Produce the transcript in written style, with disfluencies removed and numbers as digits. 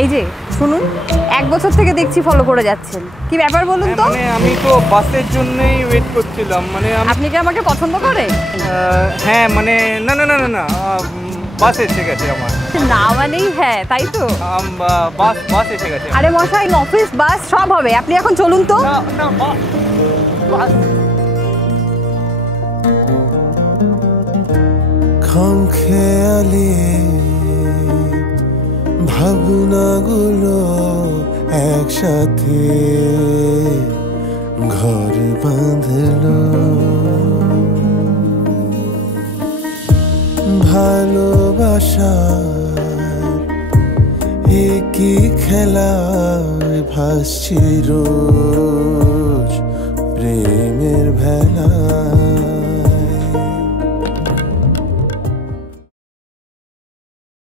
এই যে শুনুন, 1 বছর থেকে দেখছি ফলো করে যাচ্ছেন, কি ব্যাপার বলুন তো? মানে আমি তো বাসের জন্যই ওয়েট করছিলাম। মানে আপনি কি আমাকে পছন্দ করেন? হ্যাঁ মানে না না না না না, বাস এসে গেছে আমার। না মানেই হ্যাঁ, তাই তো? বাস এসে গেছে। আরে মশাই, অফিস বাস সব হবে, আপনি এখন চলুন তো। না না বাস। খামখেয়ালি ভাবনাগুলো একসাথে ঘর বাঁধলো, ভালোবাসার একই খেলায় ভাসছি রোজ প্রেমের ভেলা।